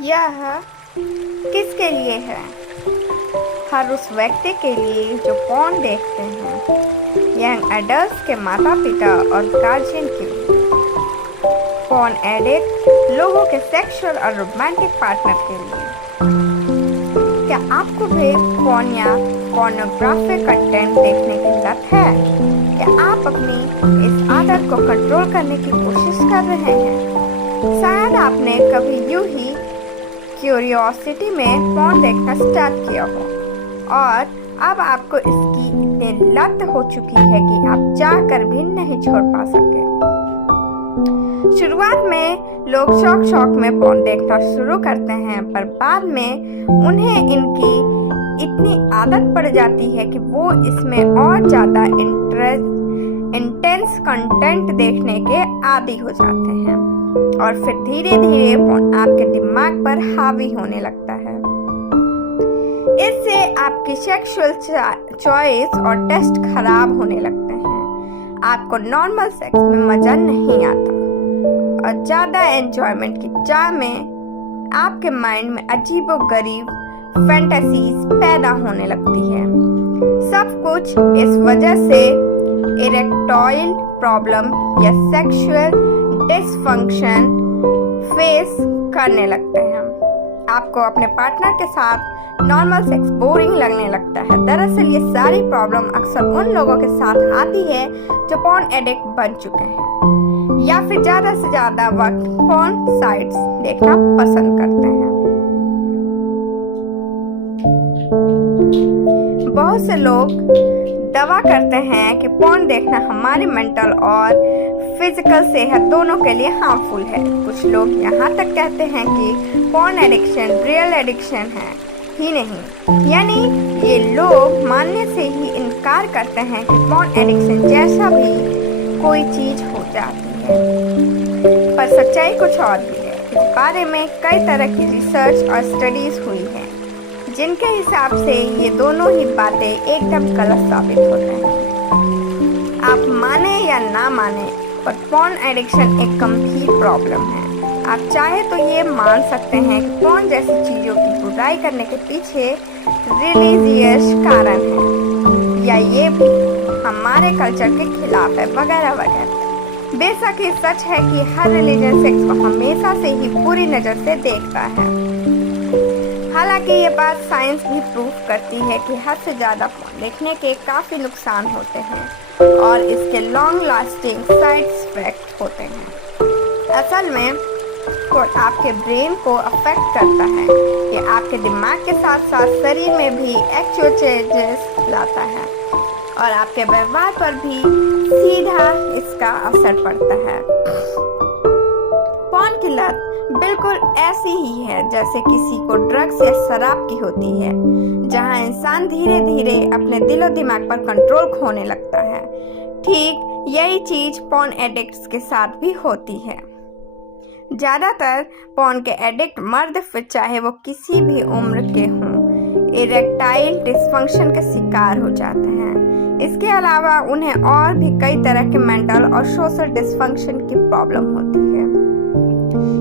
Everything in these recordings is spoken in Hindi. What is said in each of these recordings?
यह किसके लिए है? हर उस व्यक्ति के लिए जो पोर्न देखते हैं, यंग एडल्ट्स के माता पिता और गार्जियन के लिए, पोर्न एडिक्ट लोगों के सेक्सुअल और रोमांटिक पार्टनर के लिए। क्या आपको भी पोर्न या पोर्नोग्राफिक कंटेंट देखने की लत है? क्या आप अपनी इस आदत को कंट्रोल करने की कोशिश कर रहे हैं? शायद आपने कभी यूं ही क्यूरियोसिटी में पोर्न देखना स्टार्ट किया हो और अब आपको इसकी इतनी लत हो चुकी है कि आप चाहकर भी नहीं छोड़ पा सके। शुरुआत में लोग शौक में पोर्न देखना शुरू करते हैं, पर बाद में उन्हें इनकी इतनी आदत पड़ जाती है कि वो इसमें और ज़्यादा इंटेंस कंटेंट देखने के आदी हो जाते हैं और फिर धीरे धीरे पोर्न आपके दिमाग पर हावी होने लगता है। इससे आपकी सेक्सुअल चॉइस और टेस्ट खराब होने लगते हैं। आपको नॉर्मल सेक्स में मजा नहीं आता और ज्यादा एंजॉयमेंट की चाह में आपके माइंड में अजीबोगरीब फैंटेसीज पैदा होने लगती है। सब कुछ इस वजह से इरेक्टाइल प्रॉब्लम या सेक्सुअल डिसफंक्शन फेस करने लगते हैं। आपको अपने पार्टनर के साथ नॉर्मल सेक्स बोरिंग लगने लगता है। दरअसल ये सारी प्रॉब्लम अक्सर उन लोगों के साथ आती है जो पोर्न एडिक्ट बन चुके हैं या फिर ज्यादा से ज्यादा वक्त पोर्न साइट्स देखना पसंद करते हैं। बहुत से लोग दावा करते हैं कि पोर्न देखना हमारी मेंटल और फिजिकल सेहत दोनों के लिए हार्मफुल है। कुछ लोग यहाँ तक कहते हैं कि पोर्न एडिक्शन रियल एडिक्शन है ही नहीं, यानी ये लोग मानने से ही इनकार करते हैं कि पोर्न एडिक्शन जैसा भी कोई चीज हो जाती है। पर सच्चाई कुछ और भी है। इस बारे में कई तरह की रिसर्च और स्टडीज हुई है जिनके हिसाब से ये दोनों ही बातें एकदम गलत साबित होते हैं। आप माने या ना माने, पर पोर्न एडिक्शन एक गंभीर प्रॉब्लम है। आप चाहे तो ये मान सकते हैं कि पोर्न जैसी चीज़ों की बुराई करने के पीछे रिलीजियस कारण है या ये भी हमारे कल्चर के खिलाफ है वगैरह वगैरह। बेशक ये सच है कि हर रिलीजन सेक्स को हमेशा से ही बुरी नज़र से देखता है। हालांकि ये बात साइंस भी प्रूफ करती है कि हद से ज़्यादा पोर्न देखने के काफ़ी नुकसान होते हैं और इसके लॉन्ग लास्टिंग साइड इफेक्ट होते हैं। असल में पोर्न आपके ब्रेन को अफेक्ट करता है। ये आपके दिमाग के साथ साथ शरीर में भी एक्चुअल चेंजेस लाता है और आपके व्यवहार पर भी सीधा इसका असर पड़ता है। पोर्न की लत बिल्कुल ऐसी ही है जैसे किसी को ड्रग्स या शराब की होती है, जहां इंसान धीरे धीरे अपने दिलो दिमाग पर कंट्रोल खोने लगता है। ठीक यही चीज पोर्न एडिक्ट्स के साथ भी होती है। ज्यादातर पोर्न के एडिक्ट मर्द फिर चाहे वो किसी भी उम्र के हों, इरेक्टाइल डिसफंक्शन के शिकार हो जाते हैं। इसके अलावा उन्हें और भी कई तरह के मेंटल और सोशल डिसफंक्शन की प्रॉब्लम होती है।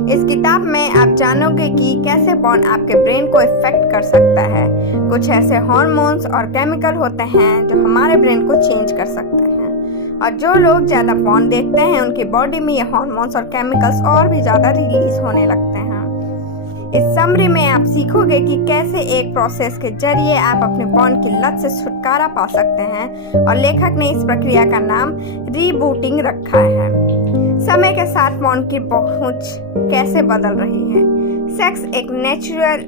इस किताब में आप जानोगे कि कैसे पोर्न आपके ब्रेन को इफेक्ट कर सकता है। कुछ ऐसे हार्मोन्स और केमिकल होते हैं जो हमारे ब्रेन को चेंज कर सकते हैं और जो लोग ज्यादा पोर्न देखते हैं उनकी बॉडी में ये हार्मोन्स और केमिकल्स और भी ज्यादा रिलीज होने लगते हैं। इस समरी में आप सीखोगे कि कैसे एक प्रोसेस के जरिए आप अपने पोर्न की लत से छुटकारा पा सकते हैं और लेखक ने इस प्रक्रिया का नाम रीबूटिंग रखा है। समय के साथ पोर्न की पहुंच कैसे बदल रही है। सेक्स एक नेचुरल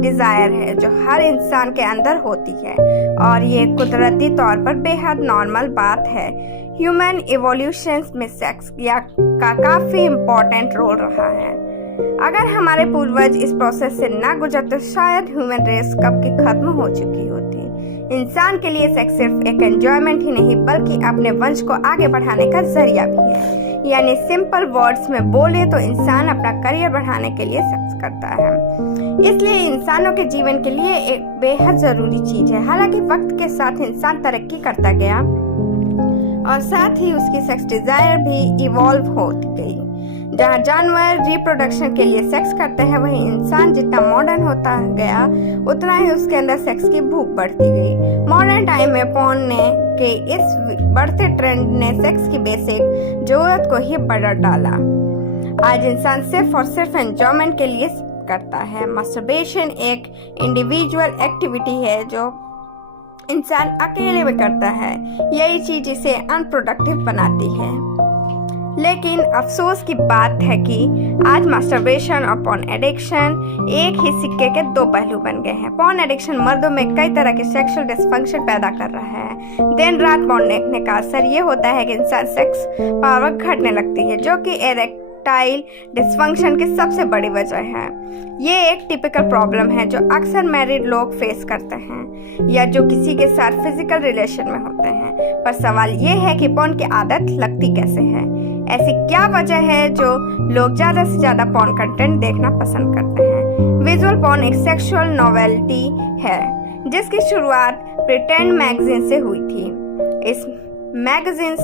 डिजायर है जो हर इंसान के अंदर होती है और ये कुदरती तौर पर बेहद नॉर्मल बात है। ह्यूमन इवोल्यूशन में सेक्स का काफी इम्पोर्टेंट रोल रहा है। अगर हमारे पूर्वज इस प्रोसेस से ना गुजर तो शायद ह्यूमन रेस कब की खत्म हो चुकी होती। इंसान के लिए सेक्स सिर्फ एक एंजॉयमेंट ही नहीं बल्कि अपने वंश को आगे बढ़ाने का जरिया भी है। यानी सिंपल वर्ड्स में बोले तो इंसान अपना करियर बढ़ाने के लिए सेक्स करता है, इसलिए इंसानों के जीवन के लिए एक बेहद जरूरी चीज है। हालांकि वक्त के साथ इंसान तरक्की करता गया और साथ ही उसकी सेक्स डिजायर भी इवॉल्व होती गई। जहाँ जानवर रिप्रोडक्शन के लिए सेक्स करते हैं, वहीं इंसान जितना मॉडर्न होता गया उतना ही उसके अंदर सेक्स की भूख बढ़ती गई। मॉडर्न टाइम में पोर्न के इस बढ़ते ट्रेंड ने सेक्स की बेसिक जरूरत को ही बढ़ा डाला। आज इंसान सिर्फ और सिर्फ एंजॉयमेंट के लिए करता है। मास्टरबेशन एक इंडिविजुअल एक्टिविटी है जो इंसान अकेले में करता है। यही चीज इसे अनप्रोडक्टिव बनाती है। लेकिन अफसोस की बात है कि आज मास्टरबेशन और पॉर्न एडिक्शन एक ही सिक्के के दो पहलू बन गए हैं। पॉर्न एडिक्शन मर्दों में कई तरह के सेक्सुअल डिसफंक्शन पैदा कर रहा है। दिन रात पॉर्न देखने का असर ये होता है कि इंसान सेक्स पावर घटने लगती है, जो कि इरेक्टाइल डिसफंक्शन की सबसे बड़ी वजह है। ये एक टिपिकल प्रॉब्लम है जो अक्सर मैरिड लोग फेस करते हैं या जो किसी के साथ फिजिकल रिलेशन में होते हैं। पर सवाल ये है कि पॉर्न की आदत लगती कैसे है? ऐसी क्या वजह है जो लोग ज्यादा से ज्यादा पॉर्न कंटेंट देखना पसंद करते हैं? विजुअल पॉर्न एक सेक्सुअल नॉवेल्टी है जिसकी शुरुआत प्रिटेंड मैगजीन से हुई थी। इस मैगजीन्स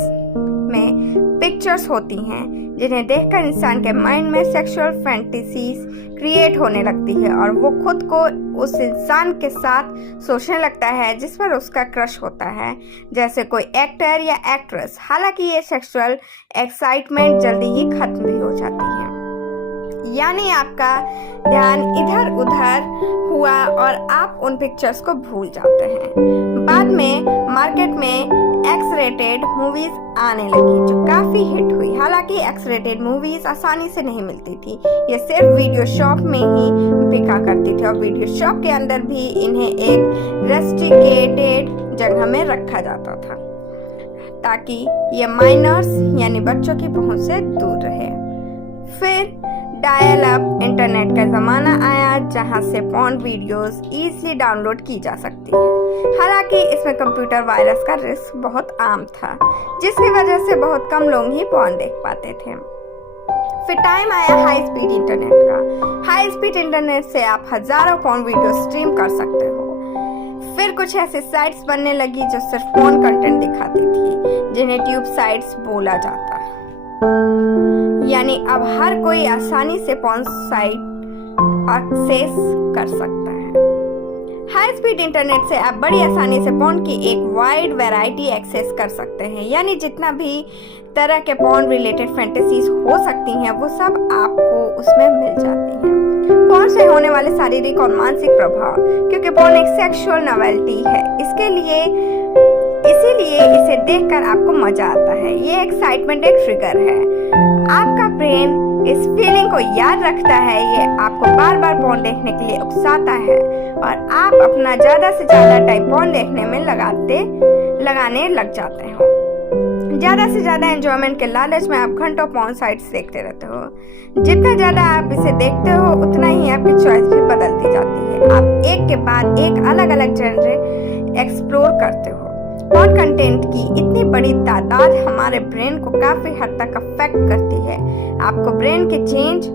में पिक्चर्स होती हैं जिन्हें देखकर इंसान के माइंड में सेक्सुअल फैंटेसीज क्रिएट होने लगती है और वो खुद को उस इंसान के साथ सोचने लगता है जिस पर उसका क्रश होता है, जैसे कोई एक्टर या एक्ट्रेस। हालांकि ये सेक्सुअल एक्साइटमेंट जल्दी ही खत्म भी हो जाती है, यानी आपका ध्यान इधर उधर हुआ और आप उन पिक्चर्स को भूल जाते हैं। बाद में मार्केट में एक्स रेटेड मूवीज आने लगी जो काफी हिट हुई। हालांकि एक्स रेटेड मूवीज आसानी से नहीं मिलती थी, ये सिर्फ वीडियो शॉप में ही बिका करती थी और वीडियो शॉप के अंदर भी इन्हें एक रेस्ट्रिकेटेड जगह में रखा जाता था ताकि ये माइनर्स यानी बच्चों की पहुंच से दूर रहे। फिर डायल अप इंटरनेट का ज़माना आया जहां से पॉर्न वीडियोस इजीली डाउनलोड की जा सकती है। हालांकि इसमें कंप्यूटर वायरस का रिस्क बहुत आम था, जिसकी वजह से बहुत कम लोग ही पॉर्न देख पाते थे। फिर टाइम आया हाई स्पीड इंटरनेट का। हाई स्पीड इंटरनेट से आप हजारों पॉर्न वीडियो स्ट्रीम कर सकते हो। फिर कुछ ऐसी साइट्स बनने लगी जो सिर्फ पॉर्न कंटेंट दिखाती थी, जिन्हें ट्यूब साइट्स बोला जाता है। यानी अब हर कोई आसानी से पॉर्न साइट एक्सेस कर सकता है। हाई स्पीड इंटरनेट से आप बड़ी आसानी से पॉर्न की एक वाइड वैरायटी एक्सेस कर सकते हैं, यानी जितना भी तरह के पॉर्न रिलेटेड फैंटेसीज हो सकती हैं वो सब आपको उसमें मिल जाती हैं। पॉर्न से होने वाले शारीरिक और मानसिक प्रभाव, क्योंकि पॉर्न एक सेक्सुअल नॉवेल्टी है, इसीलिए इसे देखकर आपको मजा आता है। ये एक्साइटमेंट एक ट्रिगर है। आपका ब्रेन इस फीलिंग को याद रखता है, ये आपको बार बार पॉर्न देखने के लिए उकसाता है और आप अपना ज्यादा से ज्यादा टाइम पॉर्न देखने में लगाने लग जाते हो। ज्यादा से ज्यादा एंजॉयमेंट के लालच में आप घंटों पॉर्न साइट्स देखते रहते हो। जितना ज्यादा आप इसे देखते हो उतना ही आपकी चॉइस भी बदलती जाती है। आप एक के बाद एक अलग अलग जॉनर एक्सप्लोर करते हो। पॉर्न कंटेंट की इतनी बड़ी तादाद हमारे ब्रेन को काफी हद तक अफेक्ट करती है। आपको ब्रेन के चेंज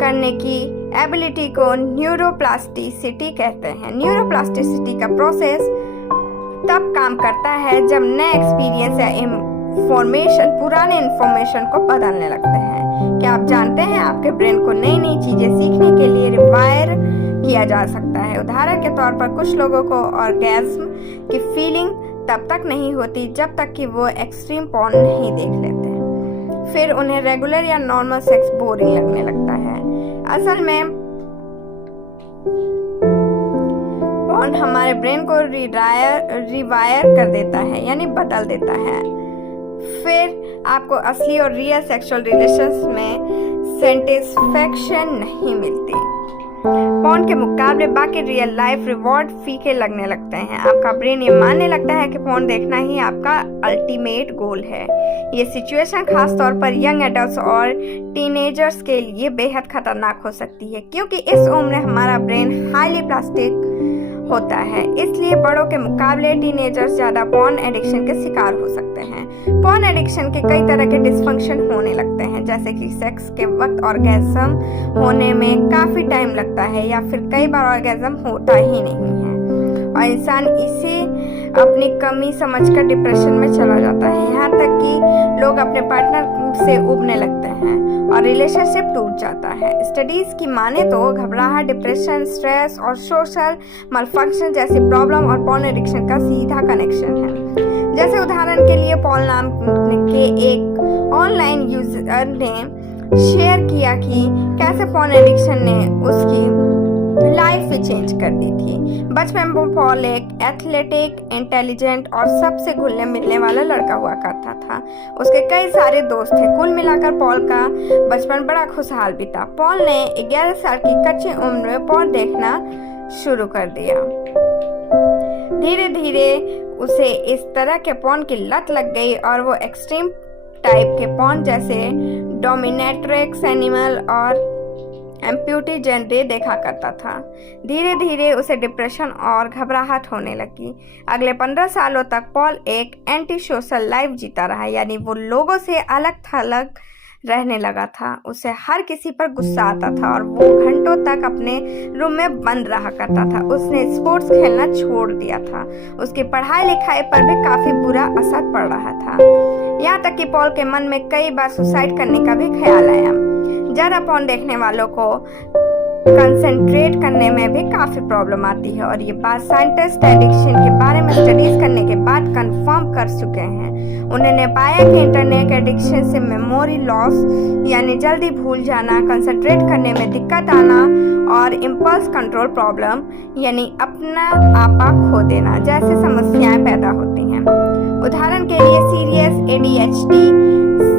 करने की एबिलिटी को न्यूरोप्लास्टिसिटी कहते हैं। न्यूरोप्लास्टिसिटी का प्रोसेस तब काम करता है जब नए एक्सपीरियंस या इंफॉर्मेशन पुराने इंफॉर्मेशन को बदलने लगते हैं। क्या आप जानते हैं आपके ब्रेन को नई नई चीजें सीखने के लिए रिवायर किया जा सकता है। उदाहरण के तौर पर कुछ लोगों को ऑर्गेज्म की फीलिंग तब तक नहीं होती जब तक कि वो एक्सट्रीम पॉर्न नहीं देख लेते हैं। फिर उन्हें रेगुलर या नॉर्मल सेक्स बोरिंग लगने लगता है। असल में पॉर्न हमारे ब्रेन को रिवायर कर देता है, यानी बदल देता है। फिर आपको असली और रियल सेक्सुअल रिलेशंस में सेटिस्फैक्शन नहीं मिलती। पॉर्न के मुकाबले बाकी रियल लाइफ रिवॉर्ड फीके लगने लगते हैं। आपका ब्रेन ये मानने लगता है कि पॉर्न देखना ही आपका अल्टीमेट गोल है। ये सिचुएशन खास तौर पर यंग एडल्ट्स और टीनेजर्स के लिए बेहद खतरनाक हो सकती है, क्योंकि इस उम्र में हमारा ब्रेन हाईली प्लास्टिक होता है। इसलिए बड़ों के मुकाबले टीनेजर्स ज्यादा पॉर्न एडिक्शन के शिकार हो सकते हैं। पॉर्न एडिक्शन के कई तरह के डिसफंक्शन होने लगते हैं, जैसे कि सेक्स के वक्त ऑर्गेज्म होने में काफी टाइम लगता है या फिर कई बार ऑर्गेज्म होता ही नहीं है और इंसान इसे अपनी कमी समझकर डिप्रेशन में चला जाता है। यहाँ तक कि लोग अपने पार्टनर से उबने लगते हैं और रिलेशनशिप टूट जाता है। स्टडीज की माने तो घबराहट, डिप्रेशन, स्ट्रेस और सोशल मलफंक्शन जैसी प्रॉब्लम और पॉर्न एडिक्शन का सीधा कनेक्शन है। जैसे उदाहरण के लिए पॉल नाम के एक ऑनलाइन यूजर ने शेयर किया कि कैसे पॉर्न एडिक्शन ने उसकी लाइफ ही चेंज कर दी थी। बचपन में पॉल एक एथलेटिक, इंटेलिजेंट और सबसे घुलने मिलने वाला लड़का हुआ करता था। उसके कई सारे दोस्त थे। कुल मिलाकर पॉल का बचपन बड़ा खुशहाल बीता। पॉल ने 11 साल की कच्ची उम्र में पॉर्न देखना शुरू कर दिया। धीरे धीरे उसे इस तरह के पॉर्न की लत लग गई और वो एक्सट्रीम टाइप के पॉर्न जैसे डोमिनेट्रिक्स, एनिमल और एम्प्यूटी जेनरे देखा करता था। धीरे धीरे उसे डिप्रेशन और घबराहट होने लगी। अगले 15 सालों तक पॉल एक एंटी सोशल लाइफ जीता रहा, यानी वो लोगों से अलग थलग रहने लगा था। उसे हर किसी पर गुस्सा आता था और वो घंटों तक अपने रूम में बंद रहा करता था। उसने स्पोर्ट्स खेलना छोड़ दिया था। उसकी पढ़ाई लिखाई पर भी काफी बुरा असर पड़ रहा था। यहाँ तक कि पॉल के मन में कई बार सुसाइड करने का भी ख्याल आया। ज्यादा पॉर्न देखने वालों को कंसंट्रेट करने में भी काफी प्रॉब्लम आती है और ये बात साइंटिस्ट एडिक्शन के बारे में स्टडीज करने के बाद कंफर्म कर चुके हैं। उन्होंने पाया कि इंटरनेट एडिक्शन से मेमोरी लॉस यानी जल्दी भूल जाना, कंसंट्रेट करने में दिक्कत आना और इम्पल्स कंट्रोल प्रॉब्लम यानी अपना आपा खो देना जैसी समस्याएं पैदा होती हैं। उदाहरण के लिए सीरियस ADHD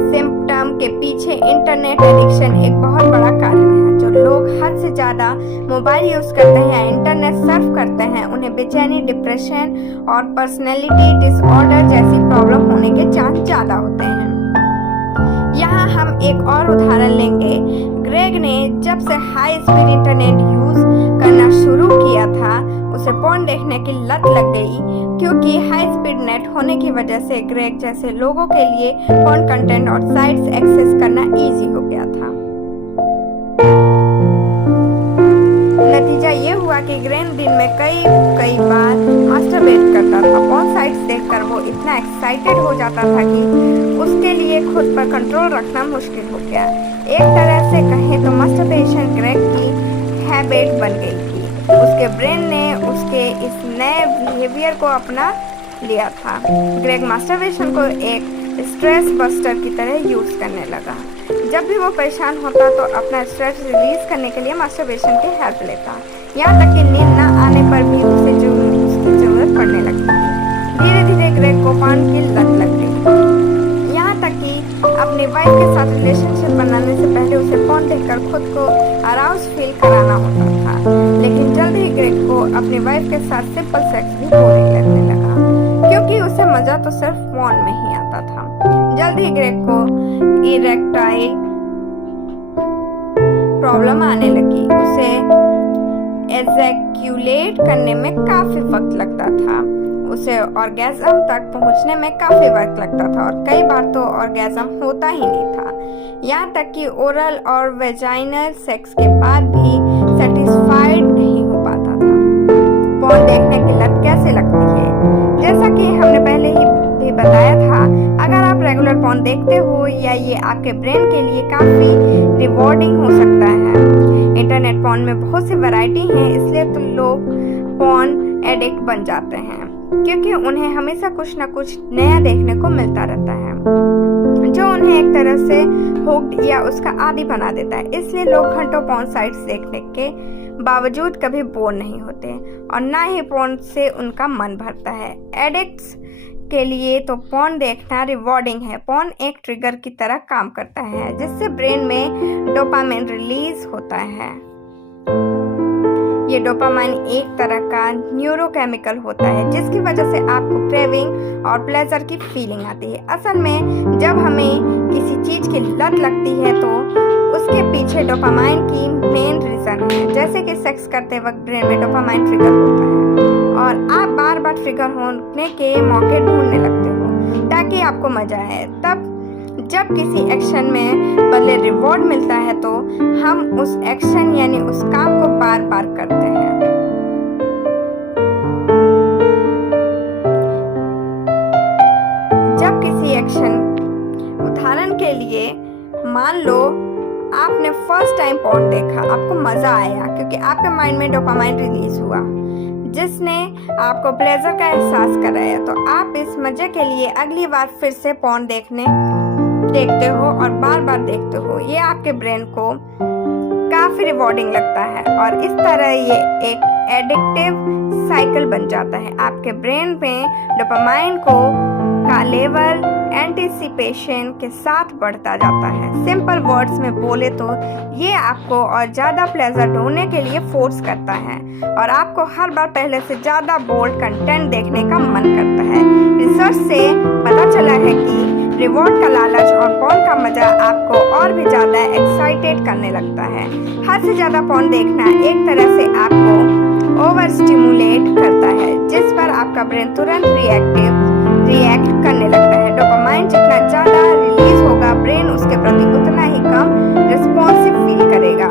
सिम्पटम के पीछे इंटरनेट एडिक्शन एक बहुत बड़ा कारण है। जो लोग हद से ज्यादा मोबाइल यूज करते हैं, इंटरनेट सर्फ करते हैं, उन्हें बेचैनी, डिप्रेशन और पर्सनैलिटी डिसऑर्डर जैसी प्रॉब्लम होने के चांस ज्यादा होते हैं। यहाँ हम एक और उदाहरण लेंगे। ग्रेग ने जब से हाई स्पीड इंटरनेट यूज करना शुरू किया था, उसे पॉर्न देखने की लत लग गई, क्योंकि हाई स्पीड नेट होने की वजह से ग्रेग जैसे लोगों के लिए पॉर्न कंटेंट और साइट्स एक्सेस करना इजी हो गया था। नतीजा ये हुआ कि ग्रेग दिन में कई बार मास्टरबेट करता था। पॉर्न साइट्स देखकर वो इतना एक्साइटेड हो जाता था कि उसके लिए खुद पर कंट्रोल रखना मुश्किल हो गया। एक तरह से कहें तो मास्टरबेशन ग्रेग की हैबिट बन गई थी। उसके ब्रेन ने उसके इस नए बिहेवियर को अपना लिया था। ग्रेग मास्टरबेशन को एक स्ट्रेस बस्टर की तरह यूज करने लगा। जब भी वो परेशान होता तो अपना स्ट्रेस रिलीज करने के लिए मास्टरबेशन की हेल्प लेता। यहाँ तक कि नींद न आने पर भी उसकी जरूरत पड़ने लगती। धीरे धीरे ग्रेग को पॉर्न की लत लग गई। यहाँ तक कि अपनी वाइफ के साथ रिलेशनशिप बनाने से पहले उसे पॉर्न देखकर खुद को अराउज फील कराना होता था। लेकिन जल्द ही ग्रेग को अपनी वाइफ के साथ सिंपल सेक्स भी बोरिंग लगने लगा, क्योंकि उसे मजा तो सिर्फ पॉर्न में ही आता था। जल्द ही ग्रेग को इरेक्टाइल प्रॉब्लम आने लगी। उसे एजैक्यूलेट करने में काफी वक्त लगता था। उसे ऑर्गेज्म तक पहुंचने में काफी वक्त लगता था और कई बार तो ऑर्गेज्म होता ही नहीं था। यहाँ तक कि ओरल और वेजाइनल सेक्स के बाद भी सेटिस्फाइड नहीं हो पाता था। पॉर्न देखने की लत कैसे लगती है? जैसा कि हमने पहले ही भी बताया था, अगर आप रेगुलर पॉर्न देखते हो या ये आपके ब्रेन के लिए काफी रिवॉर्डिंग हो सकता है। इंटरनेट पॉर्न में बहुत सी वैरायटी है, इसलिए तो लोग पॉर्न एडिक्ट बन जाते हैं, क्योंकि उन्हें हमेशा कुछ न कुछ नया देखने को मिलता रहता है जो उन्हें एक तरह से हुक्ड या उसका आदी बना देता है। इसलिए लोग घंटों पॉर्न साइट्स देखने के बावजूद कभी बोर नहीं होते और ना ही पॉर्न से उनका मन भरता है। एडिक्ट्स के लिए तो पॉर्न देखना रिवॉर्डिंग है। पॉर्न एक ट्रिगर की तरह काम करता है, जिससे ब्रेन में डोपामाइन रिलीज होता है। ये डोपामाइन एक तरह का न्यूरोकेमिकल होता है, जिसकी वजह से आपको क्रेविंग और प्लेजर की फीलिंग आती है। असल में जब हमें किसी चीज की लत लगती है तो उसके पीछे डोपामाइन की मेन रीजन है। जैसे कि सेक्स करते वक्त ब्रेन में डोपामाइन ट्रिगर होता है और आप बार बार ट्रिगर होने के मौके ढूंढने लगते हो ताकि आपको मजा आए। तब जब किसी एक्शन में बदले रिवॉर्ड मिलता है तो हम उस एक्शन यानी उस काम को बार बार करते हैं। जब किसी एक्शन, उदाहरण के लिए फर्स्ट टाइम पॉर्न देखा, आपको मज़ा आया क्योंकि आपके माइंड में डोपामाइन रिलीज हुआ जिसने आपको प्लेजर का एहसास कराया, तो आप इस मजे के लिए अगली बार फिर से पॉर्न देखते हो और बार बार देखते हो। ये आपके ब्रेन को काफ़ी रिवॉर्डिंग लगता है और इस तरह ये एक एडिक्टिव साइकिल बन जाता है। आपके ब्रेन में डोपामाइन का लेवल एंटिसिपेशन के साथ बढ़ता जाता है। सिंपल वर्ड्स में बोले तो ये आपको और ज़्यादा प्लेजर ढूंढने के लिए फोर्स करता है और आपको हर बार पहले से ज़्यादा बोल्ड कंटेंट देखने का मन करता है। रिसर्च से पता चला है कि रिवॉर्ड का लालच और पॉर्न का मजा आपको और भी ज़्यादा एक्साइटेड करने लगता है। हद से ज़्यादा पॉर्न देखना एक तरह से आपको ओवर स्टिमुलेट करता है जिस पर आपका ब्रेन तुरंत रिएक्ट करने लगता है। डोपामाइन जितना ज़्यादा रिलीज होगा, ब्रेन उसके प्रति उतना ही कम रिस्पॉन्सिव फील करेगा।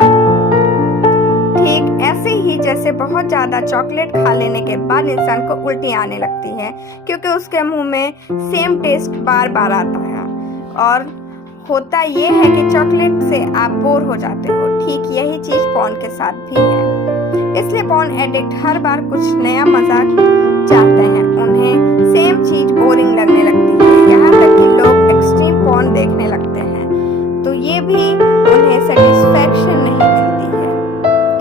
ठीक ऐसे ही जैसे बहुत ज़्यादा चॉकलेट खा लेने के बाद इंसान को उल्टी आने लगती है क्योंकि उसके मुंह में सेम टेस्ट बार बार आता है। और होता ये है कि चॉकलेट से आप बोर हो जाते हो। ठीक यही चीज़ पॉर्न के साथ भी है। इसलिए पॉर्न एडिक्ट हर बार कुछ नया मजा चाहते हैं। उन्हें सेम चीज़ बोरिंग लगने लगती है, यहाँ तक कि लोग एक्सट्रीम पॉर्न देखने लगते हैं तो ये भी उन्हें सेटिस्फैक्शन नहीं मिलती है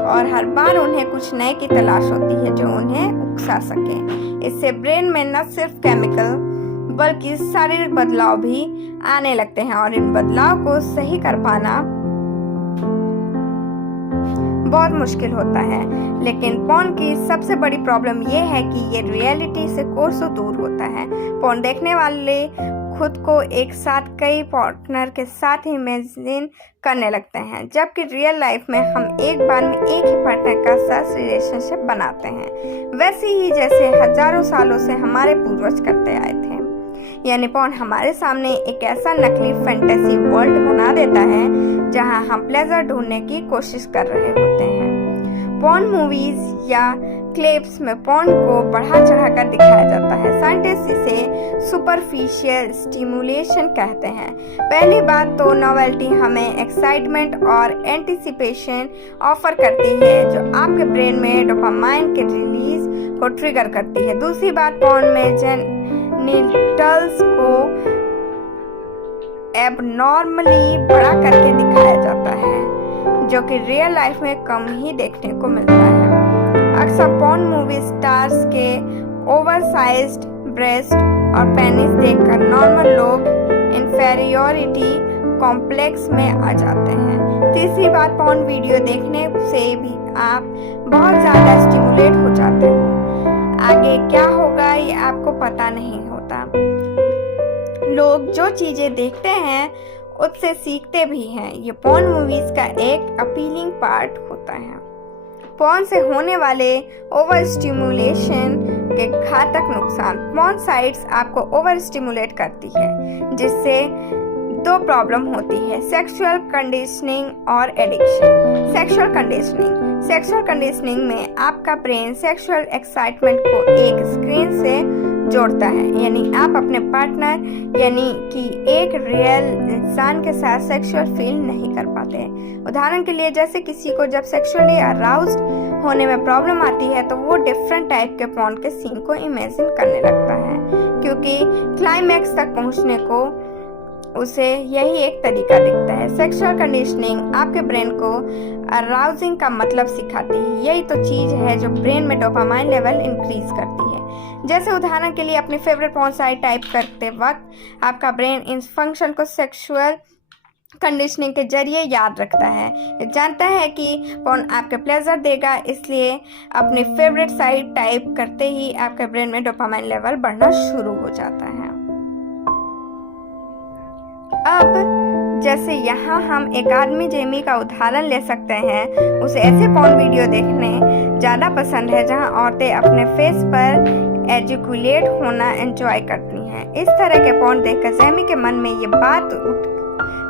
और हर बार उन्हें कुछ नए की तलाश होती है जो उन्हें उकसा सके। इससे ब्रेन में न सिर्फ केमिकल बल्कि शारीरिक बदलाव भी आने लगते हैं और इन बदलाव को सही कर पाना बहुत मुश्किल होता है। लेकिन पॉर्न की सबसे बड़ी प्रॉब्लम यह है कि ये रियलिटी से कोसों दूर होता है। पॉर्न देखने वाले खुद को एक साथ कई पार्टनर के साथ इमेजिन करने लगते हैं, जबकि रियल लाइफ में हम एक बार में एक ही पार्टनर का साथ रिलेशनशिप बनाते हैं, वैसे ही जैसे हजारों सालों से हमारे पूर्वज करते आए थे। यानी पॉर्न हमारे सामने एक ऐसा नकली फैंटेसी वर्ल्ड बना देता है जहां हम प्लेजर ढूंढने की कोशिश कर रहे होते हैं। पॉर्न मूवीज या क्लिप्स में पॉर्न को बढ़ा चढ़ाकर दिखाया जाता है। साइंटिस्ट इसे सुपरफिशियल स्टिमुलेशन कहते हैं। पहली बात तो नॉवेल्टी हमें एक्साइटमेंट और एंटिसिपेशन ऑफर करती है जो आपके ब्रेन में डोपामाइन के रिलीज को ट्रिगर करती है। दूसरी बात, पॉर्न में जेनिटल्स को एबनॉर्मली बड़ा करके दिखाया जाता है जो कि रियल लाइफ में कम ही देखने को मिलता है। अक्सर पॉर्न मूवी स्टार्स के ओवरसाइज्ड ब्रेस्ट और पेनिस देखकर नॉर्मल लोग इन्फेरियोरिटी कॉम्प्लेक्स में आ जाते हैं। तीसरी बात, पॉर्न वीडियो देखने से भी आप बहुत ज़्यादा स्टिमुलेट हो जाते हो। आगे क्या होगा ये आपको पता नहीं होता। लोग जो चीज़ें देखते हैं उससे सीखते भी हैं। ये पॉर्न मूवीज का एक अपीलिंग पार्ट होता है। पॉर्न से होने वाले ओवर स्टिमुलेशन के घातक नुकसान। पॉर्न साइट्स आपको ओवर स्टिमुलेट करती है जिससे दो प्रॉब्लम होती है, सेक्सुअल कंडीशनिंग और एडिक्शन। सेक्सुअल कंडीशनिंग में आपका ब्रेन सेक्सुअल एक्साइटमेंट को एक स्क्रीन से जोड़ता है, यानी आप अपने पार्टनर यानी कि एक रियल इंसान के साथ सेक्सुअल फील नहीं कर पाते। उदाहरण के लिए, जैसे किसी को जब सेक्सुअली अराउज्ड होने में प्रॉब्लम आती है तो वो डिफरेंट टाइप के पॉर्न के सीन को इमेजिन करने लगता है क्योंकि क्लाइमैक्स तक पहुंचने को उसे यही एक तरीका दिखता है। सेक्सुअल कंडीशनिंग आपके ब्रेन को अराउजिंग का मतलब सिखाती है। यही तो चीज़ है जो ब्रेन में डोपामाइन लेवल इंक्रीज करती है। जैसे उदाहरण के लिए, अपनी फेवरेट पॉर्न साइट टाइप करते वक्त आपका ब्रेन इन फंक्शन को सेक्सुअल कंडीशनिंग के जरिए याद रखता है। ये जानता है कि पॉर्न आपके प्लेजर देगा, इसलिए अपनी फेवरेट साइट टाइप करते ही आपके ब्रेन में डोपामाइन लेवल बढ़ना शुरू हो जाता है। अब जैसे यहाँ हम एक आदमी जेमी का उदाहरण ले सकते हैं। उसे ऐसे पॉर्न वीडियो देखने ज़्यादा पसंद है जहाँ औरतें अपने फेस पर एजुकुलेट होना एंजॉय करती हैं। इस तरह के पॉर्न देखकर जेमी के मन में ये बात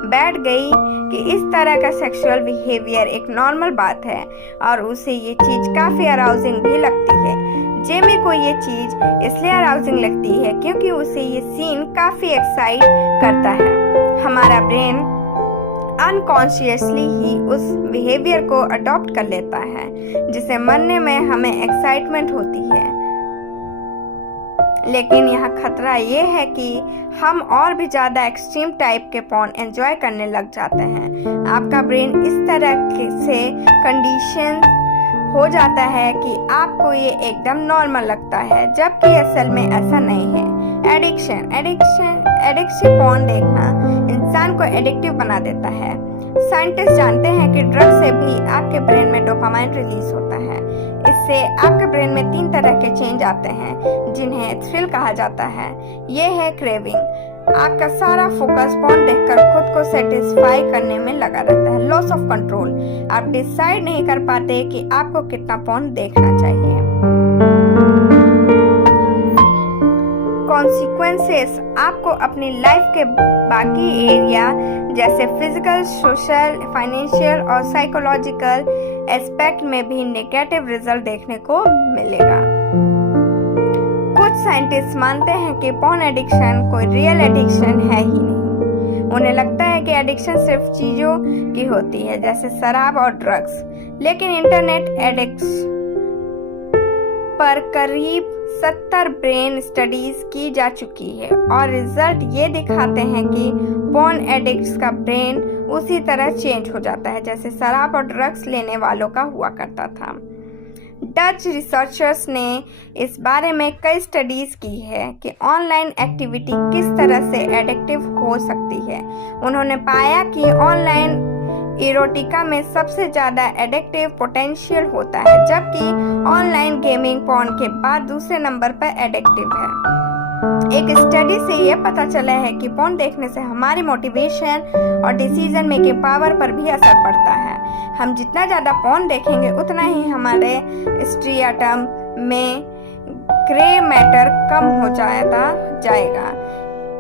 बैठ गई कि इस तरह का सेक्सुअल बिहेवियर एक नॉर्मल बात है और उसे ये चीज़ काफ़ी अराउजिंग भी लगती है। जेमी को ये चीज़ इसलिए अराउजिंग लगती है क्योंकि उसे ये सीन काफ़ी एक्साइट करता है। हमारा ब्रेन अनकॉन्शियसली ही उस बिहेवियर को अडॉप्ट कर लेता है जिसे मानने में हमें एक्साइटमेंट होती है। लेकिन यहाँ खतरा ये है कि हम और भी ज़्यादा एक्सट्रीम टाइप के पॉर्न एंजॉय करने लग जाते हैं। आपका ब्रेन इस तरह से कंडीशन हो जाता है कि आपको ये एकदम नॉर्मल लगता है, जबकि असल में ऐसा नहीं है। एडिक्शन पॉर्न देखना इंसान को एडिक्टिव बना देता है। साइंटिस्ट जानते हैं कि ड्रग से भी आपके ब्रेन में डोपामाइन रिलीज होता है। इससे आपके ब्रेन में 3 तरह के चेंज आते हैं जिन्हें थ्रिल कहा जाता है। ये है क्रेविंग, आपका सारा फोकस पॉर्न देखकर खुद को सेटिस्फाई करने में लगा रहता है। लॉस ऑफ कंट्रोल, आप डिसाइड नहीं कर पाते कि आपको कितना पॉर्न देखना चाहिए। कॉन्सिक्वेंसेस, आपको अपनी लाइफ के बाकी एरिया जैसे फिजिकल, सोशल, फाइनेंशियल और साइकोलॉजिकल एस्पेक्ट में भी नेगेटिव रिजल्ट देखने को मिलेगा। कुछ साइंटिस्ट मानते हैं कि पॉर्न एडिक्शन कोई रियल एडिक्शन है ही नहीं। उन्हें लगता है कि एडिक्शन सिर्फ चीजों की होती है जैसे शराब और ड्रग्स। लेकिन इंटरनेट एडिक्ट्स पर करीब 70 ब्रेन स्टडीज की जा चुकी है और रिजल्ट ये दिखाते हैं कि पॉर्न एडिक्ट्स का ब्रेन उसी तरह चेंज हो जाता है जैसे शराब और ड्रग्स लेने वालों का हुआ करता था। डच रिसर्चर्स ने इस बारे में कई स्टडीज की है कि ऑनलाइन एक्टिविटी किस तरह से एडिक्टिव हो सकती है। उन्होंने पाया कि ऑनलाइन इरोटिका में सबसे ज़्यादा एडिक्टिव पोटेंशियल होता है, जबकि ऑनलाइन गेमिंग पॉर्न के बाद दूसरे नंबर पर एडिक्टिव है। एक स्टडी से यह पता चला है कि पॉर्न देखने से हमारी मोटिवेशन और डिसीजन मेकिंग पावर पर भी असर पड़ता है। हम जितना ज़्यादा पॉर्न देखेंगे उतना ही हमारे स्ट्रिएटम में ग्रे मैटर कम हो जाएगा।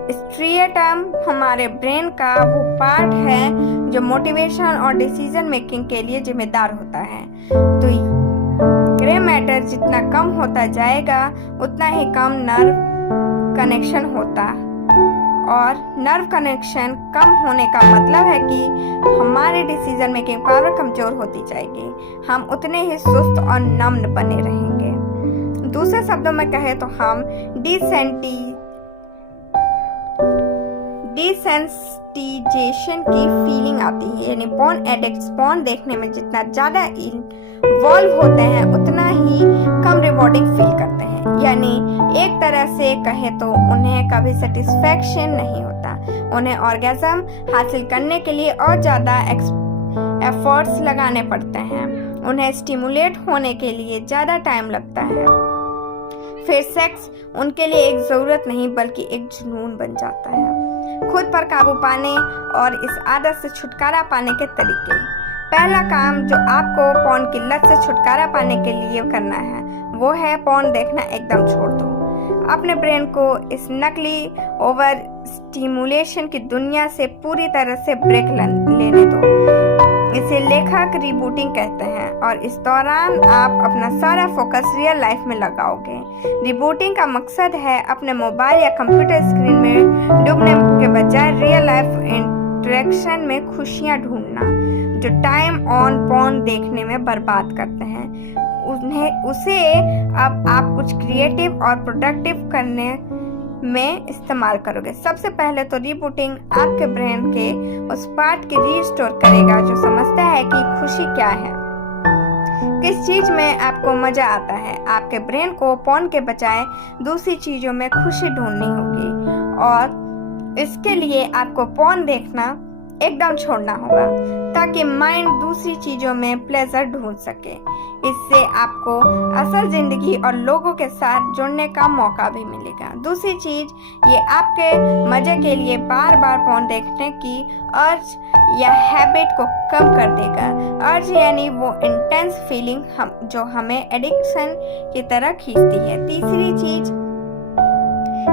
स्ट्रिएटम हमारे ब्रेन का वो पार्ट है जो मोटिवेशन और डिसीजन मेकिंग के लिए जिम्मेदार होता है। तो ग्रे मैटर जितना कम होता जाएगा उतना ही कम नर्व कनेक्शन होता, और नर्व कनेक्शन कम होने का मतलब है कि हमारे डिसीजन मेकिंग पावर कमजोर होती जाएगी। हम उतने ही सुस्त और नम्न बने रहेंगे। दूसरे शब्दों में कहें तो हम डिसेंसिटाइजेशन की फीलिंग आती है। यानी पॉर्न एडिक्ट्स पॉर्न देखने में जितना ज्यादा इन्वॉल्व होते हैं उतना ही कम रिवॉर्डिंग फील करते हैं। यानी एक तरह से कहें तो उन्हें कभी सेटिस्फैक्शन नहीं होता। उन्हें ऑर्गेज्म हासिल करने के लिए और ज्यादा एफर्ट्स लगाने पड़ते हैं। उन्हें स्टिमुलेट होने के लिए ज्यादा टाइम लगता है। फिर सेक्स उनके लिए एक जरूरत नहीं बल्कि एक जुनून बन जाता है। खुद पर काबू पाने और इस आदत से छुटकारा पाने के तरीके। पहला काम जो आपको पॉर्न की लत से छुटकारा पाने के लिए करना है वो है पॉर्न देखना एकदम छोड़ दो। अपने ब्रेन को इस नकली ओवर स्टिमुलेशन की दुनिया से पूरी तरह से ब्रेक लेने दो। इसे लेखक रिबूटिंग कहते हैं और इस दौरान आप अपना सारा फोकस रियल लाइफ में लगाओगे। रिबूटिंग का मकसद है अपने मोबाइल या कंप्यूटर स्क्रीन में डूबने के बजाय रियल लाइफ इंटरेक्शन में खुशियां ढूंढना जो टाइम ऑन पॉर्न देखने में बर्बाद करते हैं। उसे अब आप कुछ क्रिएटिव और प्रोडक्टिव करने में इस्तेमाल करोगे। सबसे पहले तो रिबूटिंग आपके ब्रेन के उस पार्ट की रीस्टोर करेगा जो समझता है कि खुशी क्या है, किस चीज में आपको मजा आता है। आपके ब्रेन को पॉर्न के बजाय दूसरी चीजों में खुशी ढूंढनी होगी और इसके लिए आपको पॉर्न देखना एकदम छोड़ना होगा ताकि माइंड दूसरी चीजों में प्लेजर ढूंढ सके। इससे आपको असल जिंदगी और लोगों के साथ जुड़ने का मौका भी मिलेगा। दूसरी चीज, ये आपके मजे के लिए बार बार पॉर्न देखने की अर्ज या हैबिट को कम कर देगा। अर्ज यानी वो इंटेंस फीलिंग जो हमें एडिक्शन की तरह खींचती है। तीसरी चीज,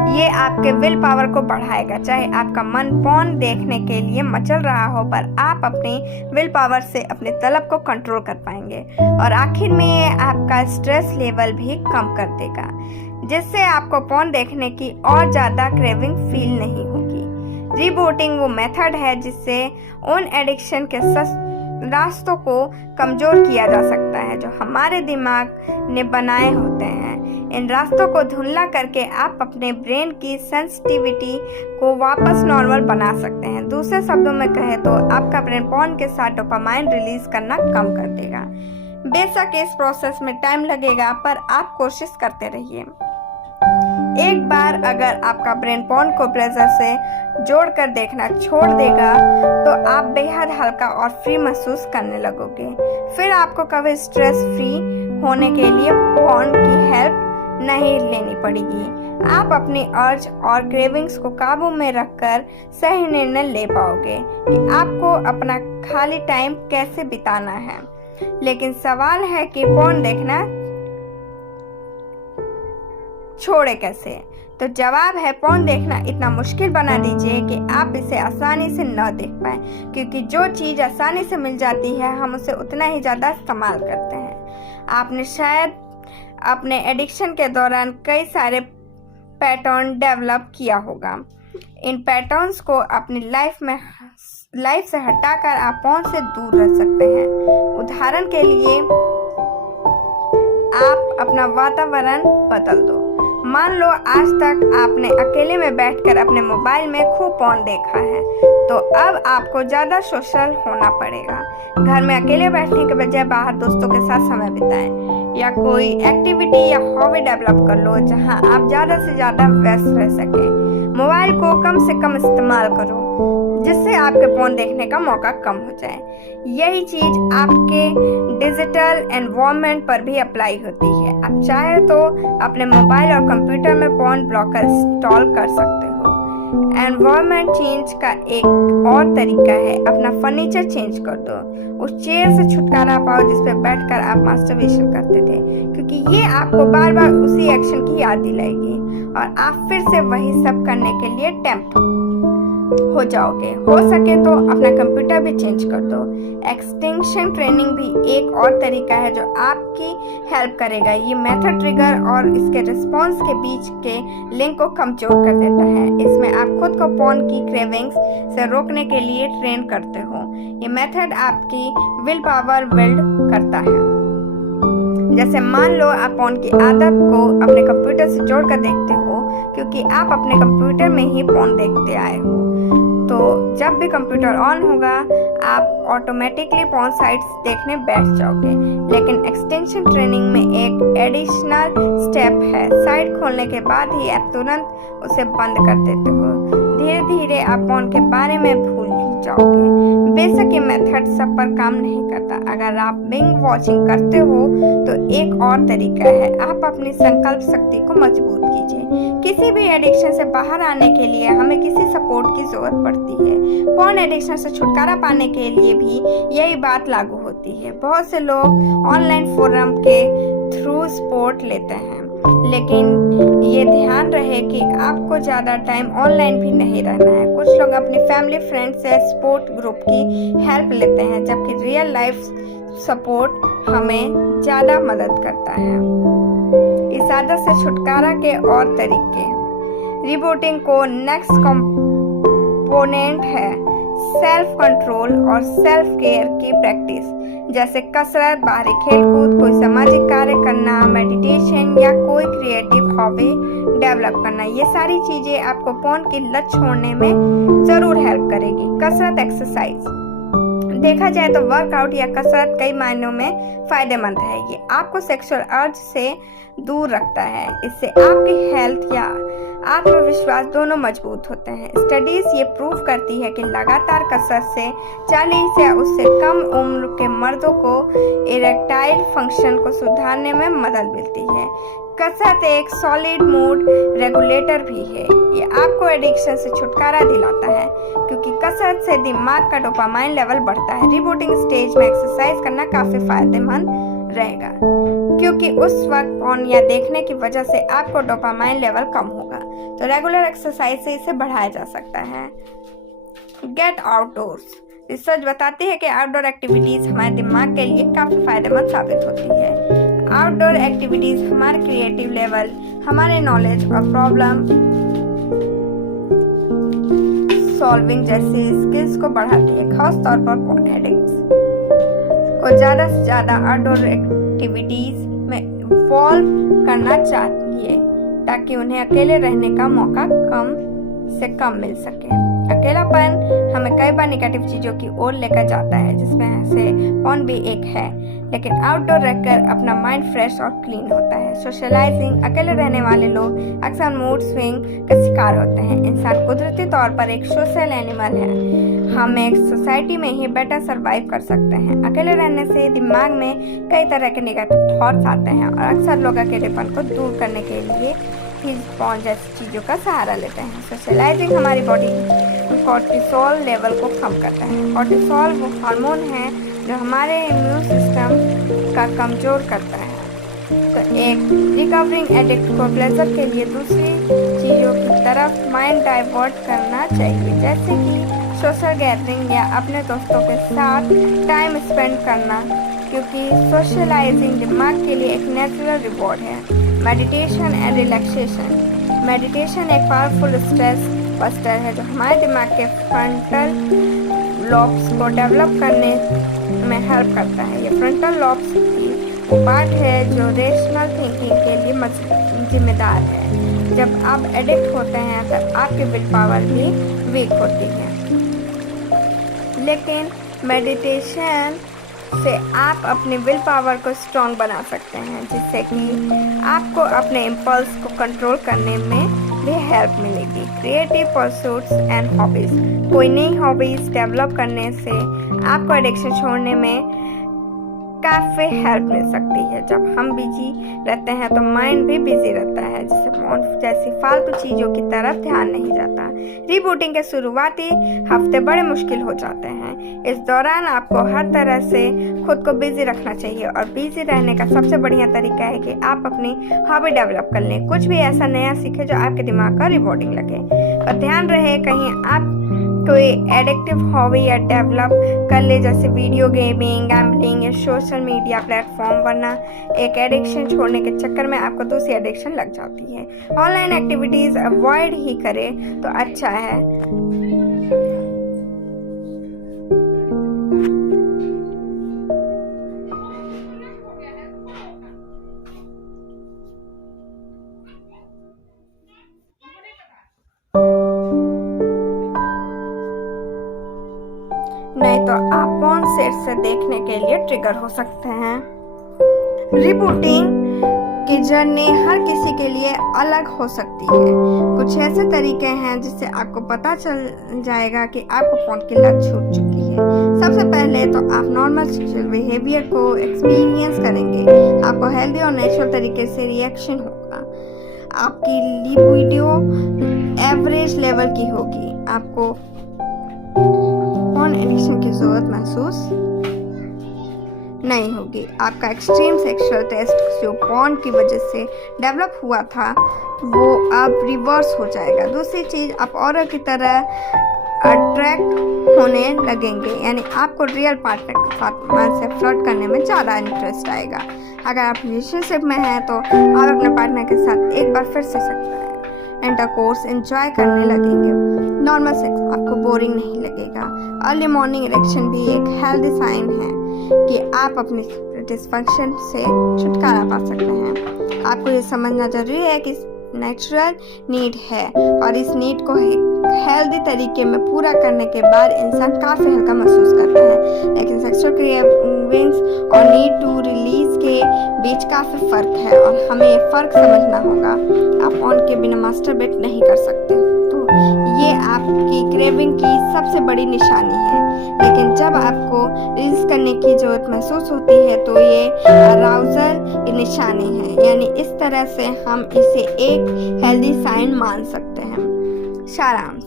ये आपके विल पावर को बढ़ाएगा। चाहे आपका मन पॉर्न देखने के लिए मचल रहा हो पर आप अपनी विल पावर से अपने तलब को कंट्रोल कर पाएंगे। और आखिर में ये आपका स्ट्रेस लेवल भी कम कर देगा जिससे आपको पॉर्न देखने की और ज़्यादा क्रेविंग फील नहीं होगी। रिबूटिंग वो मेथड है जिससे उन एडिक्शन के रास्तों को कमज़ोर किया जा सकता है जो हमारे दिमाग ने बनाए होते हैं। इन रास्तों को धुंधला करके आप अपने ब्रेन की सेंसिटिविटी को वापस नॉर्मल बना सकते हैं। दूसरे शब्दों में कहें तो आपका ब्रेन पॉर्न के साथ डोपामाइन रिलीज करना कम कर देगा। बेशक इस प्रोसेस में टाइम लगेगा, पर आप कोशिश करते रहिए। एक बार अगर आपका ब्रेन पॉर्न को प्लेजर से जोड़कर देखना छोड़ देगा तो आप बेहद हल्का और फ्री महसूस करने लगोगे। फिर आपको कभी स्ट्रेस फ्री होने के लिए पॉर्न की हेल्प नहीं लेनी पड़ेगी। आप अपनी अर्ज और क्रेविंग्स को काबू में रखकर सही निर्णय ले पाओगे कि आपको अपना खाली टाइम कैसे बिताना है। लेकिन सवाल है कि पॉर्न देखना छोड़े कैसे? तो जवाब है, पॉर्न देखना इतना मुश्किल बना दीजिए कि आप इसे आसानी से न देख पाए, क्योंकि जो चीज़ आसानी से मिल जाती है हम उसे उतना ही ज़्यादा इस्तेमाल करते हैं। आपने शायद अपने एडिक्शन के दौरान कई सारे पैटर्न डेवलप किया होगा। इन पैटर्न्स को अपनी लाइफ से हटाकर आप पॉर्न से दूर रह सकते हैं। उदाहरण के लिए आप अपना वातावरण बदल दो। मान लो आज तक आपने अकेले में बैठकर अपने मोबाइल में खूब पॉर्न देखा है, तो अब आपको ज़्यादा सोशल होना पड़ेगा। घर में अकेले बैठने के बजाय बाहर दोस्तों के साथ समय बिताएं या कोई एक्टिविटी या हॉबी डेवलप कर लो जहां आप ज़्यादा से ज़्यादा व्यस्त रह सकें। मोबाइल को कम से कम इस्तेमाल करो जिससे आपके पॉर्न देखने का मौका कम हो जाए। यही चीज़ आपके डिजिटल एनवायरनमेंट पर भी अप्लाई होती है। आप चाहे तो अपने मोबाइल और कंप्यूटर में पॉर्न ब्लॉकर इंस्टॉल कर सकते हो। एनवायरनमेंट चेंज का एक और तरीका है अपना फर्नीचर चेंज कर दो। उस चेयर से छुटकारा पाओ जिस पर बैठकर आप मास्टरबेशन करते थे, क्योंकि ये आपको बार बार उसी एक्शन की याद दिलाएगी और आप फिर से वही सब करने के लिए टेम्प्ट हो जाओगे। हो सके तो अपना कंप्यूटर भी चेंज कर दो। एक्सटेंशन ट्रेनिंग भी एक और तरीका है जो आपकी हेल्प करेगा। ये मेथड ट्रिगर और इसके रिस्पॉन्स के बीच के लिंक को कमजोर कर देता है। इसमें आप खुद को पॉर्न की क्रेविंग्स से रोकने के लिए ट्रेन करते हो। ये मेथड आपकी विल पावर बिल्ड करता है। जैसे मान लो आप पॉर्न की आदत को अपने कंप्यूटर से जोड़कर देखते हो, क्योंकि आप अपने कंप्यूटर में ही पॉर्न देखते आए हो, तो जब भी कंप्यूटर ऑन होगा आप ऑटोमेटिकली पॉर्न साइट्स देखने बैठ जाओगे। लेकिन एक्सटेंशन ट्रेनिंग में एक एडिशनल स्टेप है। साइट खोलने के बाद ही आप तुरंत उसे बंद कर देते हो। धीरे धीरे आप पॉर्न के बारे में भूल जाओगे। बेशक ये मेथड सब पर काम नहीं करता। अगर आप बिंग वॉचिंग करते हो तो एक और तरीका है, आप अपनी संकल्प शक्ति को मजबूत कीजिए। किसी भी एडिक्शन से बाहर आने के लिए हमें किसी सपोर्ट की जरूरत पड़ती है। पॉर्न एडिक्शन से छुटकारा पाने के लिए भी यही बात लागू होती है। बहुत से लोग ऑनलाइन फोरम के थ्रू सपोर्ट लेते हैं, लेकिन ये ध्यान रहे कि आपको ज़्यादा टाइम ऑनलाइन भी नहीं रहना है। कुछ लोग अपनी फैमिली फ्रेंड्स या सपोर्ट ग्रुप की हेल्प लेते हैं, जबकि रियल लाइफ सपोर्ट हमें ज़्यादा मदद करता है। इस आदत से छुटकारा के और तरीके। रिबूटिंग को नेक्स्ट कंपोनेंट है सेल्फ कंट्रोल और सेल्फ केयर की प्रैक्टिस, जैसे कसरत, बाहरी खेलकूद, कोई सामाजिक कार्य करना, मेडिटेशन या कोई क्रिएटिव हॉबी डेवलप करना। ये सारी चीजें आपको पॉर्न की लत छोड़ने में जरूर हेल्प करेगी। कसरत, एक्सरसाइज। देखा जाए तो वर्कआउट या कसरत कई मायनों में फायदेमंद है। ये आपको सेक्सुअल अर्ज से दूर रखता है। इससे आपकी हेल्थ या आत्मविश्वास दोनों मजबूत होते हैं। स्टडीज ये प्रूव करती है कि लगातार कसरत से 40 या उससे कम उम्र के मर्दों को इरेक्टाइल फंक्शन को सुधारने में मदद मिलती है। कसरत एक सॉलिड मूड रेगुलेटर भी है। ये आपको एडिक्शन से छुटकारा दिलाता है, क्योंकि कसरत से दिमाग का डोपामाइन लेवल बढ़ता है। रिबूटिंग स्टेज में एक्सरसाइज करना काफी फायदेमंद रहेगा, क्योंकि उस वक्त पॉर्न या देखने की वजह से आपको डोपामाइन लेवल कम होगा। तो रेगुलर एक्सरसाइज से इसे बढ़ाया जा सकता है। Gate outdoors. रिसर्च बताती है कि आउटडोर एक्टिविटीज हमारे दिमाग के लिए काफी फायदेमंद साबित होती है। आउटडोर एक्टिविटीज हमारे क्रिएटिव लेवल, हमारे नॉलेज और प्रॉब्लम सॉल्विंग जैसी स्किल्स को बढ़ाती है, खासतौर पर पोर्न एडिक्ट्स को ज़्यादा से ज़्यादा आउटडोर एक्टिविटीज़ में इन्वॉल्व करना चाहिए ताकि उन्हें अकेले रहने का मौका कम से कम मिल सके। अकेलापन हमें कई बार नेगेटिव चीज़ों की ओर लेकर जाता है, जिसमें से पोर्न भी एक है, लेकिन आउटडोर रहकर अपना माइंड फ्रेश और क्लीन होता है। सोशलाइजिंग, अकेले रहने वाले लोग अक्सर मूड स्विंग का शिकार होते हैं। इंसान कुदरती तौर पर एक सोशल एनिमल है, हम एक सोसाइटी में ही बेटर सर्वाइव कर सकते हैं। अकेले रहने से दिमाग में कई तरह के नेगेटिव थॉट्स आते हैं और अक्सर लोग अकेलेपन को दूर करने के लिए पोर्न जैसी चीज़ों का सहारा लेते हैं। सोशलाइजिंग हमारी बॉडी कॉर्टिसोल लेवल को कम करता है। कॉर्टिसोल वो हार्मोन है जो हमारे इम्यून सिस्टम का कमज़ोर करता है। तो एक रिकवरिंग एडिक्ट को प्लेजर के लिए दूसरी चीज़ों की तरफ माइंड डाइवर्ट करना चाहिए, जैसे कि सोशल गैदरिंग या अपने दोस्तों के साथ टाइम स्पेंड करना, क्योंकि सोशलाइजिंग दिमाग के लिए एक नेचुरल रिवॉर्ड है। Meditation and relaxation. मेडिटेशन एक पावरफुल स्ट्रेस बस्टर है जो हमारे दिमाग के फ्रंटल लॉब्स को डेवलप करने में हेल्प करता है। ये फ्रंटल लॉब्स की वो पार्ट है जो रेशनल थिंकिंग के लिए जिम्मेदार है। जब आप एडिक्ट होते हैं तब आपकी विल पावर भी वीक होती है, लेकिन मेडिटेशन से आप अपनी विल पावर को स्ट्रॉन्ग बना सकते हैं, जिससे कि आपको अपने इम्पल्स को कंट्रोल करने में भी हेल्प मिलेगी। Creative pursuits and hobbies. कोई नई हॉबीज़ डेवलप करने से आपको एडिक्शन छोड़ने में काफ़ी हेल्प मिल सकती है। जब हम बिजी रहते हैं तो माइंड भी बिजी रहता है, जिससे फोन जैसी फालतू चीज़ों की तरफ ध्यान नहीं जाता। रीबूटिंग के शुरुआती हफ्ते बड़े मुश्किल हो जाते हैं। इस दौरान आपको हर तरह से खुद को बिजी रखना चाहिए और बिजी रहने का सबसे बढ़िया तरीका है कि आप अपनी हॉबी डेवलप कर लें। कुछ भी ऐसा नया सीखें जो आपके दिमाग का रिवॉर्डिंग लगे। पर ध्यान रहे कहीं आप कोई एडिक्टिव हॉबी या डेवलप कर ले, जैसे वीडियो गेमिंग, गैम्बलिंग या सोशल मीडिया प्लेटफॉर्म, वरना एक एडिक्शन छोड़ने के चक्कर में आपको दूसरी एडिक्शन लग जाती है। ऑनलाइन एक्टिविटीज़ अवॉइड ही करें तो अच्छा है। नहीं तो आप पोर्न सेट से देखने के लिए ट्रिगर हो सकते हैं। रिबूटिंग की जर्नी हर किसी के लिए अलग हो सकती है। कुछ ऐसे तरीके हैं जिससे आपको पता चल जाएगा कि आपको पोर्न की लत छूट चुकी है। सबसे पहले तो आप नॉर्मल सेक्सुअल बिहेवियर को एक्सपीरियंस करेंगे। आपको हेल्दी और नेचुरल तरीके से रिएक्शन होगा। आपकी लिबिडो एवरेज लेवल की होगी। आपको पोर्न एडिक्शन की जरूरत महसूस नहीं होगी। आपका एक्सट्रीम सेक्सुअल टेस्ट जो पोर्न की वजह से डेवलप हुआ था वो अब रिवर्स हो जाएगा। दूसरी चीज़, आप औरों की तरह अट्रैक्ट होने लगेंगे, यानी आपको रियल पार्टनर के साथ से फ्लर्ट करने में ज़्यादा इंटरेस्ट आएगा। अगर आप रिलेशनशिप में हैं तो आप अपने पार्टनर के साथ एक बार फिर से सकते हैं इंटरकोर्स एंजॉय करने लगेंगे। नॉर्मल सेक्स आपको बोरिंग नहीं लगेगा। अर्ली मॉर्निंग इरेक्शन भी एक हेल्दी साइन है कि आप अपने डिस्फंक्शन से छुटकारा पा सकते हैं। आपको ये समझना जरूरी है कि नेचुरल नीड है और इस नीड को हेल्दी तरीके में पूरा करने के बाद इंसान काफ़ी हल्का महसूस करता है। लेकिन सेक्सुअल क्रेविंग्स और नीड टू रिलीज के बीच काफ़ी फ़र्क है और हमें ये फ़र्क समझना होगा। आप पोर्न के बिना मास्टरबेट नहीं कर सकते, तो ये आपकी क्रेविंग की सबसे बड़ी निशानी है। लेकिन जब आपको रिलीज करने की ज़रूरत महसूस होती है तो ये अराउजल की निशानी है, यानी इस तरह से हम इसे एक हेल्दी साइन मान सकते हैं। सारांश,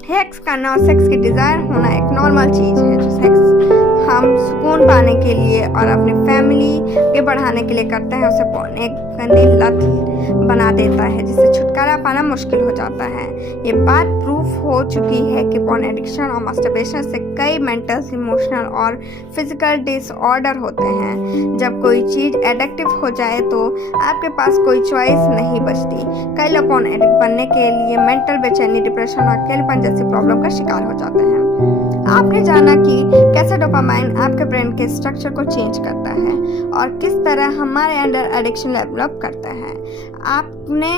सेक्स करना और सेक्स की डिज़ायर होना एक नॉर्मल चीज़ है। जो सेक्स हम सुकून पाने के लिए और अपने फैमिली के बढ़ाने के लिए करते हैं उसे पोर्न एक गंदी लत बना देता है जिससे छुटकारा पाना मुश्किल हो जाता है। ये बात प्रूफ हो चुकी है कि पोर्न एडिक्शन और मास्टरबेशन से कई मेंटल, इमोशनल और फिजिकल डिसऑर्डर होते हैं। जब कोई चीज़ एडिक्टिव हो जाए तो आपके पास कोई चॉइस नहीं बचती। कई लोग पोर्न एडिक्ट बनने के लिए मेंटल बेचैनी, डिप्रेशन और अकेलेपन जैसी प्रॉब्लम का शिकार हो जाते हैं। आपने जाना कि कैसे डोपामाइन आपके ब्रेन के स्ट्रक्चर को चेंज करता है और किस तरह हमारे अंदर एडिक्शन डेवलप करता है। आपने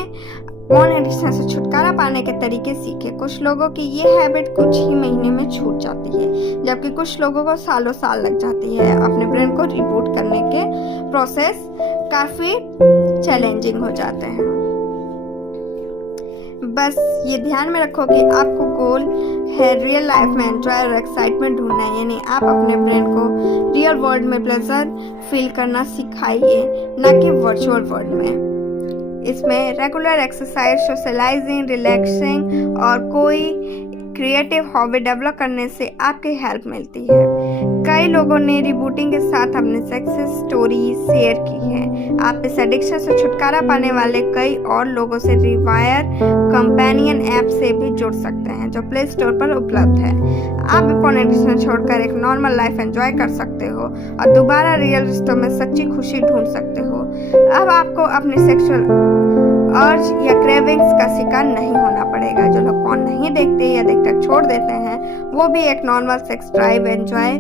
पोर्न एडिक्शन से छुटकारा पाने के तरीके सीखे। कुछ लोगों की ये हैबिट कुछ ही महीने में छूट जाती है, जबकि कुछ लोगों को सालों साल लग जाती है। अपने ब्रेन को रिबूट करने के प्रोसेस काफ़ी चैलेंजिंग हो जाते हैं। बस ये ध्यान में रखो कि आपको गोल है रियल लाइफ में एंजॉय और एक्साइटमेंट ढूंढना है, यानी आप अपने ब्रेन को रियल वर्ल्ड में प्लेजर फील करना सिखाइए, न कि वर्चुअल वर्ल्ड में। इसमें रेगुलर एक्सरसाइज, सोशलाइजिंग, रिलैक्सिंग और कोई क्रिएटिव हॉबी डेवलप करने से आपकी हेल्प मिलती है। कई लोगों ने रिबूटिंग के साथ अपनी सक्सेस स्टोरी शेयर की है। आप इस एडिक्शन से छुटकारा पाने वाले कई और लोगों से रिवायर कंपेनियन ऐप से भी जुड़ सकते हैं जो प्ले स्टोर पर उपलब्ध है। आप भी पोर्न एडिक्शन छोड़कर एक नॉर्मल लाइफ एंजॉय कर सकते हो और दोबारा रियल रिश्तों में सच्ची खुशी ढूंढ सकते हो। अब आपको अपनी सेक्सुअल अर्ज या क्रेविंग्स का शिकार नहीं होना पड़ेगा। जो लोग पोर्न नहीं देखते या देखकर छोड़ देते हैं वो भी एक नॉर्मल सेक्स ड्राइव एंजॉय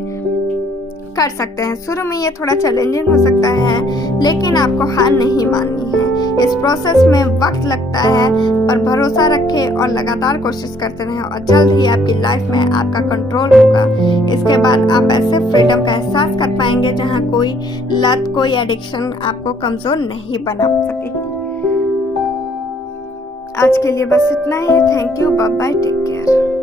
कर सकते हैं। शुरू में ये थोड़ा चैलेंजिंग हो सकता है, लेकिन आपको हार नहीं माननी है। इस प्रोसेस में वक्त लगता है, पर भरोसा रखें और लगातार कोशिश करते रहें और जल्द ही आपकी लाइफ में आपका कंट्रोल होगा। इसके बाद आप ऐसे फ्रीडम का एहसास कर पाएंगे जहां कोई लत, कोई एडिक्शन आपको कमजोर नहीं बना सकेगी। आज के लिए बस इतना ही। Thank you, bye bye, take care.